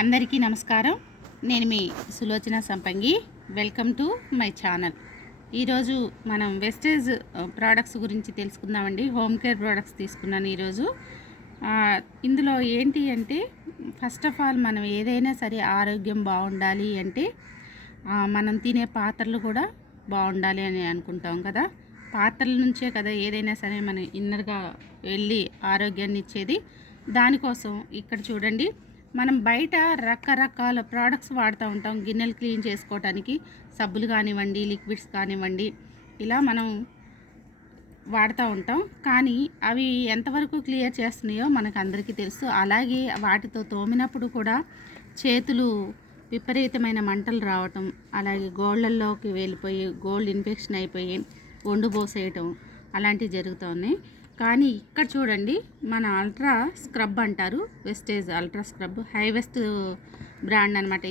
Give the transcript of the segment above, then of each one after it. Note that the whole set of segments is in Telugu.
అందరికీ నమస్కారం. నేను మీ సులోచన సంపంగి. Welcome to my channel. ఈరోజు మనం వెస్టేజ్ ప్రోడక్ట్స్ గురించి తెలుసుకుందామండి. హోమ్ కేర్ ప్రోడక్ట్స్ తీసుకున్నాను ఈరోజు. ఇందులో ఏంటి అంటే, ఫస్ట్ ఆఫ్ ఆల్ మనం ఏదైనా సరే ఆరోగ్యం బాగుండాలి అంటే మనం తినే పాత్రలు కూడా బాగుండాలి అని అనుకుంటాం కదా. పాత్రల నుంచే కదా ఏదైనా సరే మన ఇన్నర్గా వెళ్ళి ఆరోగ్యాన్ని ఇచ్చేది. దానికోసం ఇక్కడ చూడండి, మనం బయట రకరకాల ప్రోడక్ట్స్ వాడుతూ ఉంటాం. గిన్నెలు క్లీన్ చేసుకోవడానికి సబ్బులు కానివ్వండి, లిక్విడ్స్ కానివ్వండి, ఇలా మనం వాడుతూ ఉంటాం. కానీ అవి ఎంతవరకు క్లియర్ చేస్తున్నాయో మనకు అందరికీ తెలుసు. అలాగే వాటితో తోమినప్పుడు కూడా చేతులు విపరీతమైన మంటలు రావటం, అలాగే గోళ్ళల్లోకి వెళ్ళిపోయి గోల్డ్ ఇన్ఫెక్షన్ అయిపోయి ఒండు పోసేయటం అలాంటివి జరుగుతూ ఉన్నాయి. కానీ ఇక్కడ చూడండి, మన అల్ట్రా స్క్రబ్ అంటారు, వెస్టేజ్ అల్ట్రా స్క్రబ్, హైవెస్ట్ బ్రాండ్ అనమాట.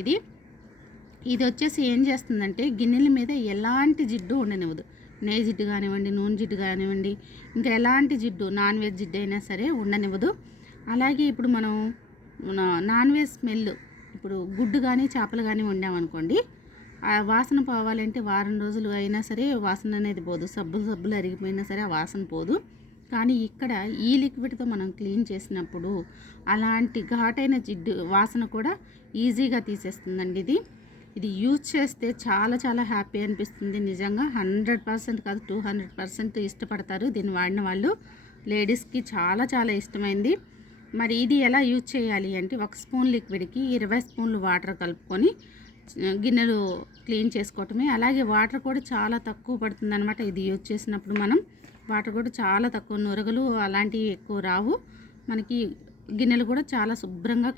ఇది వచ్చేసి ఏం చేస్తుందంటే, గిన్నెల మీద ఎలాంటి జిడ్డు ఉండనివ్వదు. నెయ్యి జిడ్డు కానివ్వండి, నూనె జిడ్డు కానివ్వండి, ఇంకా ఎలాంటి జిడ్డు, నాన్ వెజ్ జిడ్డు అయినా సరే ఉండనివ్వదు. అలాగే ఇప్పుడు మనం నాన్ వెజ్ స్మెల్, ఇప్పుడు గుడ్డు కానీ చేపలు కానీ వండామనుకోండి, ఆ వాసన పోవాలంటే వారం రోజులు అయినా సరే వాసన అనేది పోదు. సబ్బులు అరిగిపోయినా సరే ఆ వాసన పోదు. కానీ ఇక్కడ ఈ లిక్విడ్తో మనం క్లీన్ చేసినప్పుడు అలాంటి ఘాటైన జిడ్డు వాసన కూడా ఈజీగా తీసేస్తుందండి. ఇది యూజ్ చేస్తే చాలా చాలా హ్యాపీ అనిపిస్తుంది. నిజంగా 100% కాదు, 200% ఇష్టపడతారు దీన్ని వాడిన వాళ్ళు. లేడీస్కి చాలా చాలా ఇష్టమైంది. మరి ఇది ఎలా యూజ్ చేయాలి అంటే, 1 స్పూన్ లిక్విడ్కి 20 స్పూన్లు వాటర్ కలుపుకొని గిన్నెలు క్లీన్ చేసుకోవటమే. అలాగే వాటర్ కూడా చాలా తక్కువ పడుతుంది అనమాట. ఇది యూజ్ చేసినప్పుడు మనం వాటర్ కూడా చాలా తక్కువ, నురగలు అలాంటివి ఎక్కువ రావు. మనకి గిన్నెలు కూడా చాలా శుభ్రంగా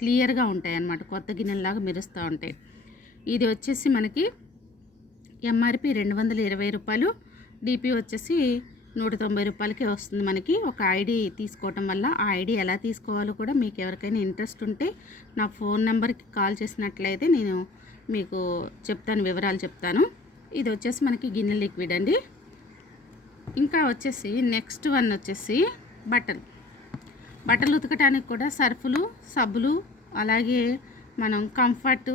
క్లియర్గా ఉంటాయి అన్నమాట. కొత్త గిన్నెలాగా మెరుస్తూ ఉంటాయి. ఇది వచ్చేసి మనకి ఎంఆర్పి 220 రూపాయలు, డిపి వచ్చేసి 190 రూపాయలకే వస్తుంది. మనకి ఒక ఐడి తీసుకోవటం వల్ల, ఆ ఐడి ఎలా తీసుకోవాలో కూడా మీకు ఎవరికైనా ఇంట్రెస్ట్ ఉంటే నా ఫోన్ నెంబర్కి కాల్ చేసినట్లయితే నేను మీకు చెప్తాను, వివరాలు చెప్తాను. ఇది వచ్చేసి మనకి గిన్నె లిక్విడ్ అండి. ఇంకా వచ్చేసి నెక్స్ట్ వన్ వచ్చేసి బట్టలు ఉతకడానికి కూడా సర్ఫులు, సబ్బులు, అలాగే మనం కంఫర్ట్,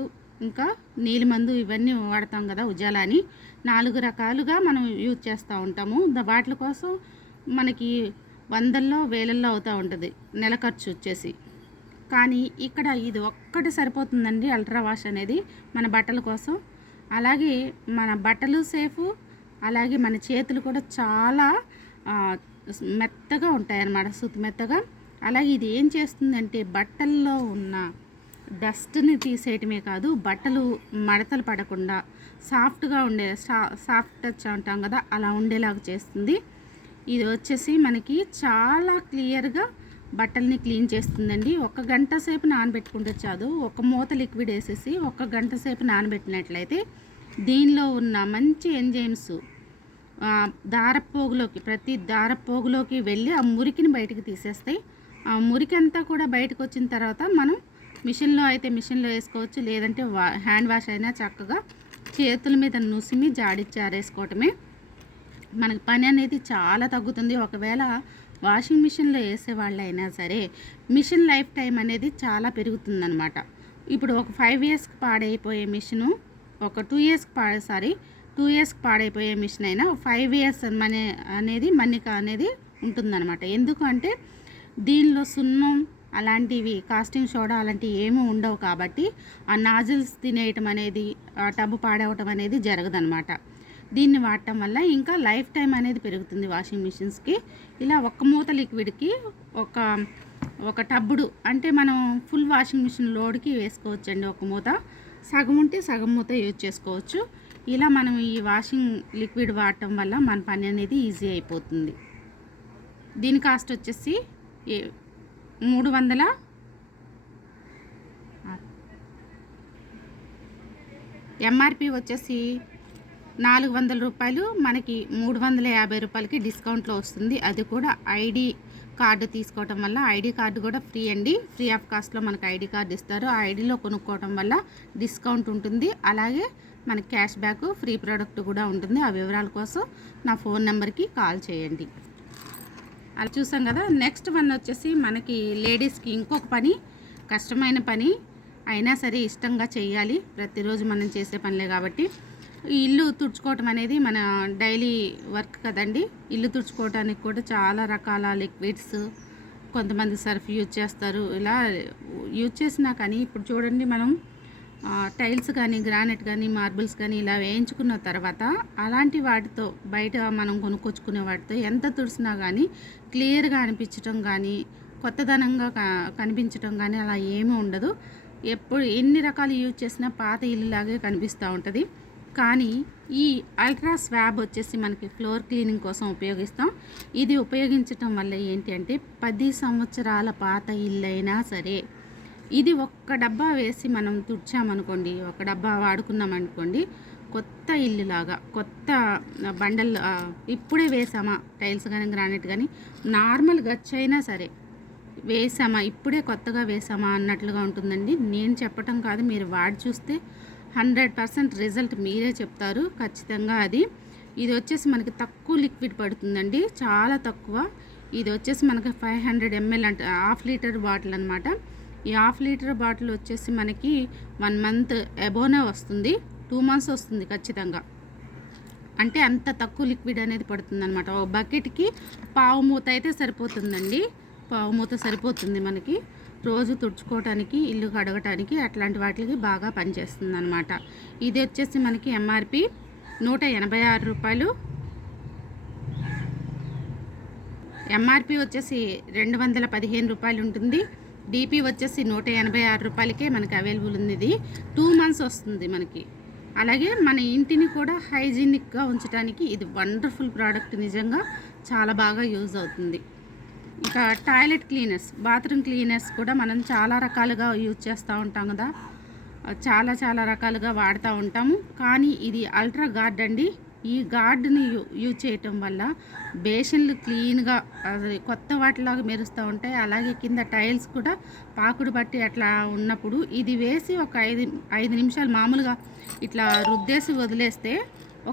ఇంకా నీలిమందు ఇవన్నీ వాడతాం కదా, ఉజాలా అని 4 రకాలుగా మనం యూజ్ చేస్తూ ఉంటాము. వాటి కోసం మనకి వందల్లో వేలల్లో అవుతూ ఉంటుంది నెల ఖర్చు వచ్చేసి. కానీ ఇక్కడ ఇది ఒక్కటి సరిపోతుందండి, అల్ట్రా వాష్ అనేది మన బట్టల కోసం. అలాగే మన బట్టలు సేఫ్, అలాగే మన చేతులు కూడా చాలా మెత్తగా ఉంటాయన్నమాట, సుతి మెత్తగా. అలాగే ఇది ఏం చేస్తుందంటే, బట్టల్లో ఉన్న డస్ట్ని తీసేయటమే కాదు, బట్టలు మడతలు పడకుండా సాఫ్ట్గా సాఫ్ట్ టచ్ అంటాం కదా, అలా ఉండేలాగా చేస్తుంది. ఇది వచ్చేసి మనకి చాలా క్లియర్గా బట్టల్ని క్లీన్ చేస్తుందండి. 1 గంట సేపు నానబెట్టుకుంటే చాలు. ఒక మూత లిక్విడ్ వేసేసి 1 గంట సేపు నానబెట్టినట్లయితే దీనిలో ఉన్న మంచి ఎంజైమ్స్ ప్రతి దారపోగులోకి వెళ్ళి ఆ మురికిని బయటకు తీసేస్తాయి. ఆ మురికి అంతా కూడా బయటకు వచ్చిన తర్వాత మనం మిషన్లో అయితే మిషన్లో వేసుకోవచ్చు, లేదంటే హ్యాండ్ వాష్ అయినా చక్కగా చేతుల మీద నుసిమి జాడిచ్చి ఆరేసుకోవటమే. మనకి పని అనేది చాలా తగ్గుతుంది. ఒకవేళ వాషింగ్ మిషన్లో వేసేవాళ్ళు అయినా సరే మిషన్ లైఫ్ టైం అనేది చాలా పెరుగుతుందన్నమాట. ఇప్పుడు ఒక 5 ఇయర్స్కి పాడైపోయే మిషను, ఒక 2 ఇయర్స్కి పాడైపోయే మిషన్ అయినా 5 ఇయర్స్ మన్నిక అనేది ఉంటుందన్నమాట. ఎందుకంటే దీనిలో సున్నం అలాంటివి, కాస్టింగ్ సోడా అలాంటివి ఏమీ ఉండవు కాబట్టి ఆ నాజిల్స్ తినేయటం అనేది, టబ్బు పాడవటం అనేది జరగదన్నమాట. దీన్ని వాడటం వల్ల ఇంకా లైఫ్ టైం అనేది పెరుగుతుంది వాషింగ్ మిషన్స్కి. ఇలా 1 మూత లిక్విడ్కి ఒక టబ్బుడు అంటే మనం ఫుల్ వాషింగ్ మిషన్ లోడ్కి వేసుకోవచ్చండి. 1 మూత, సగం ఉంటే సగం మూత యూజ్ చేసుకోవచ్చు. ఇలా మనం ఈ వాషింగ్ లిక్విడ్ వాడటం వల్ల మన పని అనేది ఈజీ అయిపోతుంది. దీని కాస్ట్ వచ్చేసి 300, ఎంఆర్పి వచ్చేసి 400 రూపాయలు, మనకి 350 రూపాయలకి డిస్కౌంట్లో వస్తుంది. అది కూడా ఐడి కార్డు తీసుకోవటం వల్ల. ఐడి కార్డు కూడా ఫ్రీ అండి, ఫ్రీ ఆఫ్ కాస్ట్లో మనకు ఐడి కార్డు ఇస్తారు. ఆ ఐడిలో కొనుక్కోవటం వల్ల డిస్కౌంట్ ఉంటుంది. అలాగే మనకి క్యాష్ బ్యాక్, ఫ్రీ ప్రోడక్ట్ కూడా ఉంటుంది. ఆ వివరాల కోసం నా ఫోన్ నెంబర్కి కాల్ చేయండి. అలా చూసాం కదా. నెక్స్ట్ వన్ వచ్చేసి మనకి లేడీస్కి ఇంకొక పని, కష్టమైన పని అయినా సరే ఇష్టంగా చేయాలి. ప్రతిరోజు మనం చేసే పనులే కాబట్టి. ఈ ఇల్లు తుడుచుకోవటం అనేది మన డైలీ వర్క్ కదండి. ఇల్లు తుడుచుకోవడానికి కూడా చాలా రకాల లిక్విడ్స్, కొంతమంది సర్ఫ్ యూజ్ చేస్తారు. ఇలా యూజ్ చేసినా కానీ ఇప్పుడు చూడండి, మనం టైల్స్ కానీ, గ్రానైట్ కానీ, మార్బుల్స్ కానీ ఇలా వేయించుకున్న తర్వాత అలాంటి వాటితో బయట మనం కొనుక్కొచ్చుకునే వాటితో ఎంత తుడిసినా కానీ క్లియర్గా అనిపించడం కానీ, కొత్తదనంగా కనిపించడం కానీ అలా ఏమీ ఉండదు. ఎప్పుడు ఎన్ని రకాలు యూజ్ చేసినా పాత ఇల్లులాగే కనిపిస్తూ ఉంటుంది. కానీ ఈ అల్ట్రా స్వాబ్ వచ్చేసి మనకి ఫ్లోర్ క్లీనింగ్ కోసం ఉపయోగిస్తాం. ఇది ఉపయోగించటం వల్ల ఏంటి అంటే 10 సంవత్సరాల పాత ఇల్లు అయినా సరే ఇది ఒక్క డబ్బా వేసి మనం తుడిచామనుకోండి, ఒక డబ్బా వాడుకున్నామనుకోండి, కొత్త ఇల్లులాగా, కొత్త బండల్ ఇప్పుడే వేసామా, టైల్స్ కానీ గ్రానైట్ కానీ నార్మల్ గచ్చైనా సరే వేసామా, ఇప్పుడే కొత్తగా వేసామా అన్నట్లుగా ఉంటుందండి. నేను చెప్పటం కాదు, మీరు వాడి చూస్తే 100% రిజల్ట్ మీరే చెప్తారు ఖచ్చితంగా. ఇది వచ్చేసి మనకి తక్కువ లిక్విడ్ పడుతుందండి, చాలా తక్కువ. ఇది వచ్చేసి మనకి 500 ml అంటే 1/2 లీటర్ బాటిల్ అనమాట. ఈ 1/2 లీటర్ బాటిల్ వచ్చేసి మనకి 1 మంత్ అబోనే వస్తుంది, 2 months వస్తుంది ఖచ్చితంగా. అంటే అంత తక్కువ లిక్విడ్ అనేది పడుతుందన్నమాట. ఒక బకెట్కి పావు మూత అయితే సరిపోతుందండి. పావు మూత సరిపోతుంది మనకి రోజు తుడుచుకోవటానికి, ఇల్లు కడగటానికి, అట్లాంటి వాటికి బాగా పనిచేస్తుంది అనమాట. ఇది వచ్చేసి మనకి ఎంఆర్పి 186 రూపాయలు. ఎంఆర్పి వచ్చేసి 215 రూపాయలు ఉంటుంది. డిపి వచ్చేసి 186 రూపాయలకే మనకి అవైలబుల్ ఉంది. ఇది 2 months వస్తుంది మనకి. అలాగే మన ఇంటిని కూడా హైజీనిక్గా ఉంచడానికి ఇది వండర్ఫుల్ ప్రోడక్ట్, నిజంగా చాలా బాగా యూజ్ అవుతుంది. ఇక టాయిలెట్ క్లీనర్స్, బాత్రూమ్ క్లీనర్స్ కూడా మనం చాలా రకాలుగా యూజ్ చేస్తూ ఉంటాం కదా, చాలా రకాలుగా వాడుతూ ఉంటాము. కానీ ఇది అల్ట్రా గార్డ్ అండి. ఈ గార్డ్ని యూజ్ చేయటం వల్ల బేషన్లు క్లీన్గా కొత్త వాటిలాగా మెరుస్తూ ఉంటాయి. అలాగే కింద టైల్స్ కూడా పాకుడు పట్టి అట్లా ఉన్నప్పుడు ఇది వేసి ఒక 5 నిమిషాలు మామూలుగా ఇట్లా రుద్దేసి వదిలేస్తే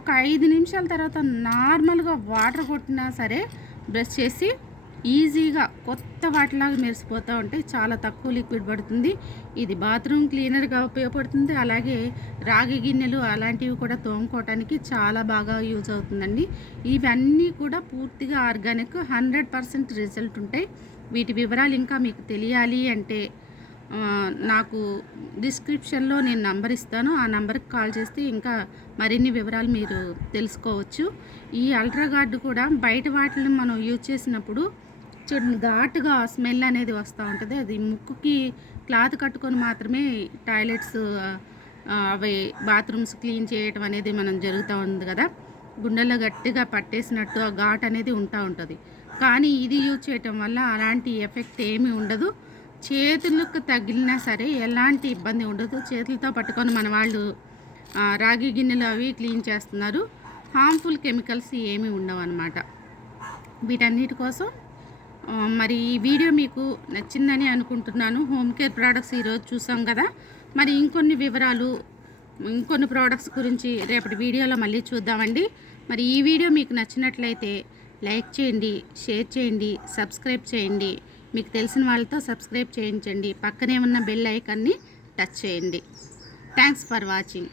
ఒక 5 నిమిషాల తర్వాత నార్మల్గా వాటర్ కొట్టినా సరే బ్రష్ చేసి ఈజీగా కొత్త వాటిలాగా మెరిసిపోతూ ఉంటాయి. చాలా తక్కువ లిక్విడ్ పడుతుంది. ఇది బాత్రూమ్ క్లీనర్గా ఉపయోగపడుతుంది. అలాగే రాగి గిన్నెలు అలాంటివి కూడా తోముకోవటానికి చాలా బాగా యూజ్ అవుతుందండి. ఇవన్నీ కూడా పూర్తిగా ఆర్గానిక్, 100% రిజల్ట్ ఉంటాయి. వీటి వివరాలు ఇంకా మీకు తెలియాలి అంటే నాకు డిస్క్రిప్షన్లో నేను నంబర్ ఇస్తాను, ఆ నంబర్కి కాల్ చేస్తే ఇంకా మరిన్ని వివరాలు మీరు తెలుసుకోవచ్చు. ఈ అల్ట్రా గార్డ్ కూడా బయట వాటిని మనం యూజ్ చేసినప్పుడు ఘాటుగా స్మెల్ అనేది వస్తూ ఉంటుంది. అది ముక్కుకి క్లాత్ కట్టుకొని మాత్రమే టాయిలెట్స్ అవి బాత్రూమ్స్ క్లీన్ చేయటం అనేది మనం జరుగుతూ ఉంది కదా, గుండెల్లో గట్టిగా పట్టేసినట్టు ఆ ఘాట్ అనేది ఉంటుంది. కానీ ఇది యూజ్ చేయటం వల్ల అలాంటి ఎఫెక్ట్ ఏమీ ఉండదు. చేతులకు తగిలినా సరే ఎలాంటి ఇబ్బంది ఉండదు. చేతులతో పట్టుకొని మన వాళ్ళు రాగి గిన్నెలు అవి క్లీన్ చేస్తున్నారు. హార్మ్ఫుల్ కెమికల్స్ ఏమీ ఉండవు అన్నమాట. వీటన్నిటి కోసం మరి ఈ వీడియో మీకు నచ్చిందని అనుకుంటున్నాను. హోమ్ కేర్ ప్రోడక్ట్స్ ఈరోజు చూసాం కదా, మరి ఇంకొన్ని వివరాలు, ఇంకొన్ని ప్రోడక్ట్స్ గురించి రేపటి వీడియోలో మళ్ళీ చూద్దామండి. మరి ఈ వీడియో మీకు నచ్చినట్లయితే లైక్ చేయండి, షేర్ చేయండి, సబ్స్క్రైబ్ చేయండి. మీకు తెలిసిన వాళ్ళతో సబ్స్క్రైబ్ చేయించండి. పక్కనే ఉన్న బెల్ ఐకాన్ని టచ్ చేయండి. Thanks for watching.